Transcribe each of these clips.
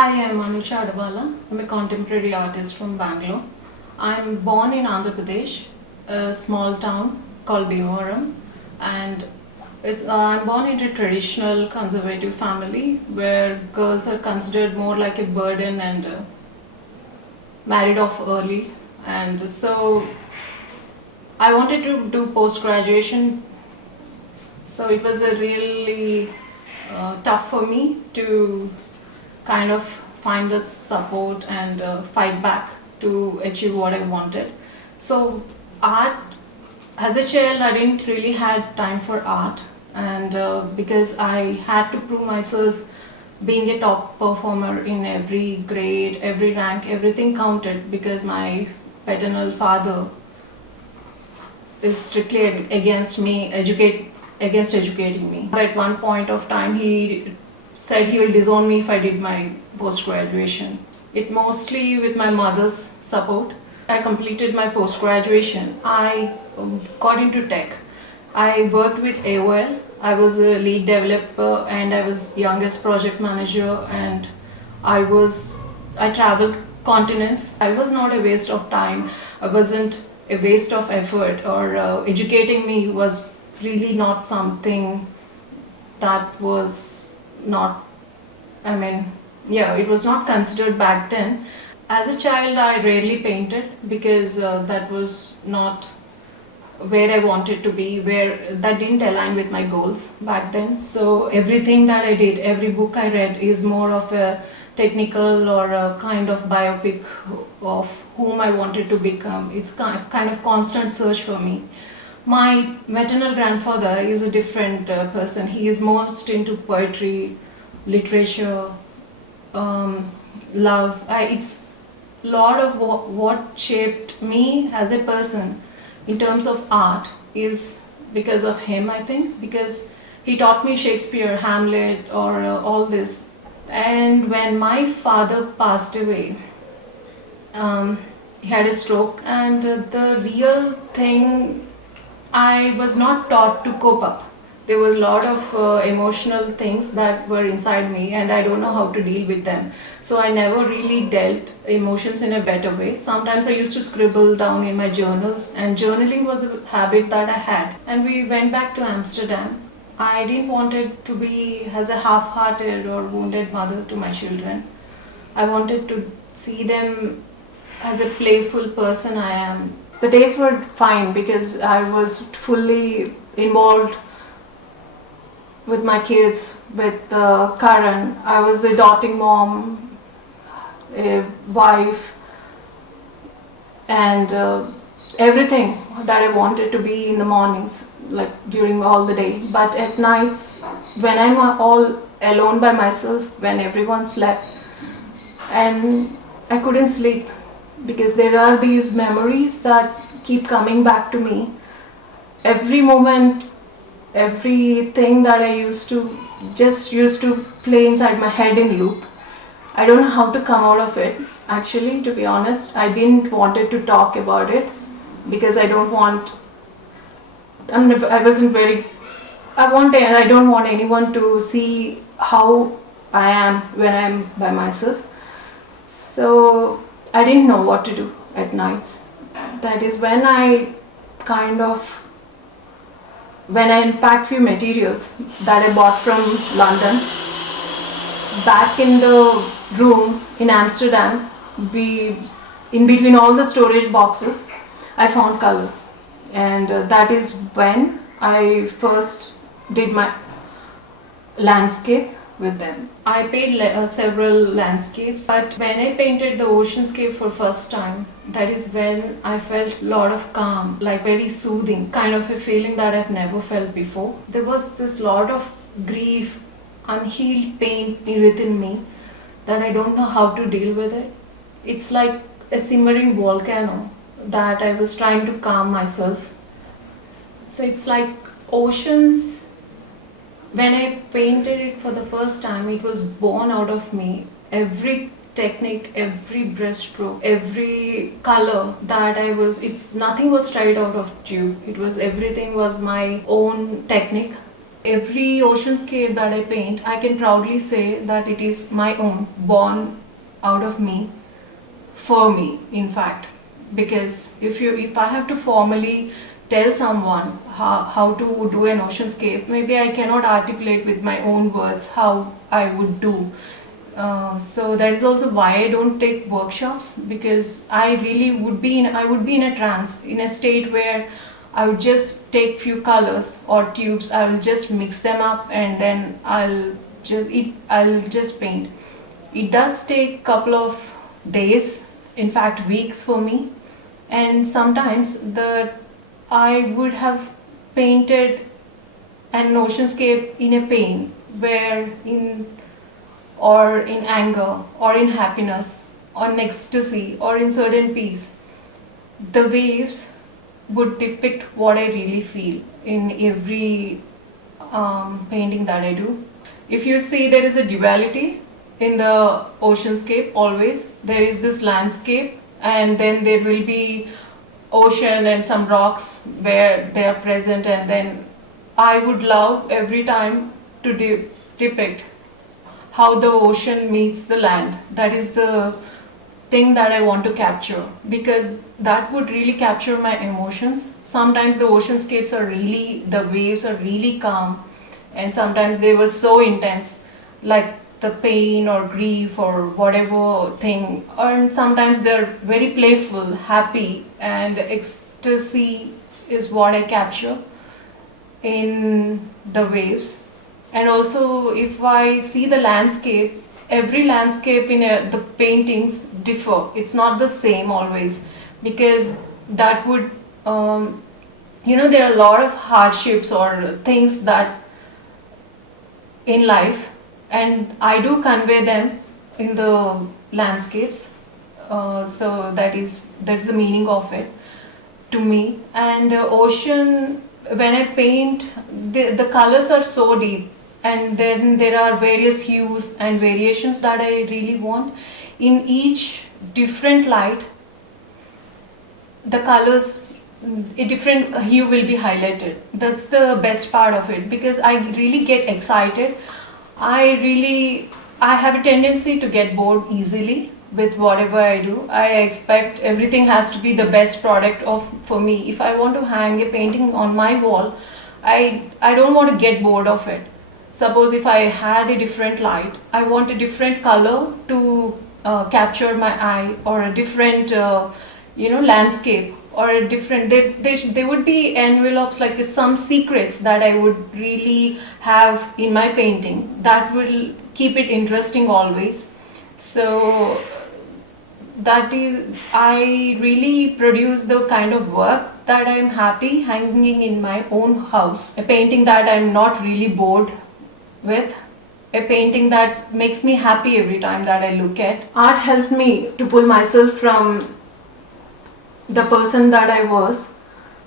Hi, I'm Anucha Adawala. I'm a contemporary artist from Bangalore. I'm born in Andhra Pradesh, a small town called Bhimavaram, and I'm born into a traditional conservative family where girls are considered more like a burden and married off early. And so I wanted to do post graduation, so it was a really tough for me to kind of find the support and fight back to achieve what I wanted. So art, as a child, I didn't really had time for art, and because I had to prove myself being a top performer in every grade, every rank, everything counted because my paternal father is strictly against me against educating me. At one point of time, he said he will disown me if I did my post graduation. It mostly with my mother's support. I completed my post graduation. I got into tech. I worked with AOL. I was a lead developer and I was youngest project manager, and I traveled continents. I was not a waste of time. I wasn't a waste of effort, or educating me was really not something that was not, I mean, yeah, it was not considered back then. As a child, I rarely painted because that was not where I wanted to be, where that didn't align with my goals back then. So everything that I did, every book I read is more of a technical or a kind of biopic of whom I wanted to become. It's kind of constant search for me. My maternal grandfather is a different person. He is most into poetry, literature, love. It's a lot of what shaped me as a person in terms of art is because of him, I think, because he taught me Shakespeare, Hamlet, or all this. And when my father passed away, he had a stroke, and the real thing, I was not taught to cope up. There was a lot of emotional things that were inside me, and I don't know how to deal with them. So I never really dealt emotions in a better way. Sometimes I used to scribble down in my journals, and journaling was a habit that I had. And we went back to Amsterdam. I didn't want it to be as a half-hearted or wounded mother to my children. I wanted to see them as a playful person I am. The days were fine because I was fully involved with my kids, with Karan. I was a doting mom, a wife, and everything that I wanted to be in the mornings, like during all the day. But at nights, when I'm all alone by myself, when everyone slept, and I couldn't sleep because there are these memories that keep coming back to me. Every moment, everything that I used to play inside my head in loop. I don't know how to come out of it. Actually, to be honest, I didn't wanted to talk about it because I don't want. I wasn't very. I don't want anyone to see how I am when I'm by myself. So I didn't know what to do at nights. That is when when I unpacked few materials that I bought from London. Back in the room in Amsterdam, we, in between all the storage boxes, I found colors, and that is when I first did my landscape with them. I painted several landscapes, but when I painted the oceanscape for first time, that is when I felt a lot of calm, like very soothing, kind of a feeling that I've never felt before. There was this lot of grief, unhealed pain within me that I don't know how to deal with it. It's like a simmering volcano that I was trying to calm myself. So it's like oceans. When I painted it for the first time, it was born out of me. Every technique, every brushstroke, every color that nothing was straight out of tube. Everything was my own technique. Every oceanscape that I paint, I can proudly say that it is my own, born out of me, for me, in fact. Because if I have to formally tell someone how to do an oceanscape, maybe I cannot articulate with my own words how I would do. So that is also why I don't take workshops, because I would be in a trance, in a state where I would just take few colors or tubes, I will just mix them up and then I'll just paint. It does take couple of days, in fact weeks for me, and sometimes I would have painted an oceanscape in a pain, where in anger or in happiness or in ecstasy or in certain peace, the waves would depict what I really feel in every painting that I do. If you see, there is a duality in the oceanscape always. There is this landscape, and then there will be ocean and some rocks where they are present, and then I would love every time to depict how the ocean meets the land. That is the thing that I want to capture, because that would really capture my emotions. Sometimes the oceanscapes are really, the waves are really calm, and sometimes they were so intense, like the pain or grief or whatever thing, and sometimes they're very playful, happy, and ecstasy is what I capture in the waves. And also, if I see the landscape, every landscape in the paintings differ. It's not the same always, because that would, there are a lot of hardships or things that in life, and I do convey them in the landscapes. So that's the meaning of it to me. And ocean, when I paint, the colors are so deep, and then there are various hues and variations that I really want. In each different light, the colors, a different hue will be highlighted. That's the best part of it, because I really get excited. I have a tendency to get bored easily with whatever I do. I expect everything has to be the best product for me. If I want to hang a painting on my wall, I don't want to get bored of it. Suppose if I had a different light, I want a different color to capture my eye, or a different landscape, or a different, they would be envelopes, like some secrets that I would really have in my painting that will keep it interesting always. So that is, I really produce the kind of work that I'm happy hanging in my own house, a painting that I'm not really bored with, a painting that makes me happy every time that I look at. Art helped me to pull myself from the person that I was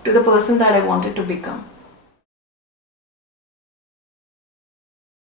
to the person that I wanted to become.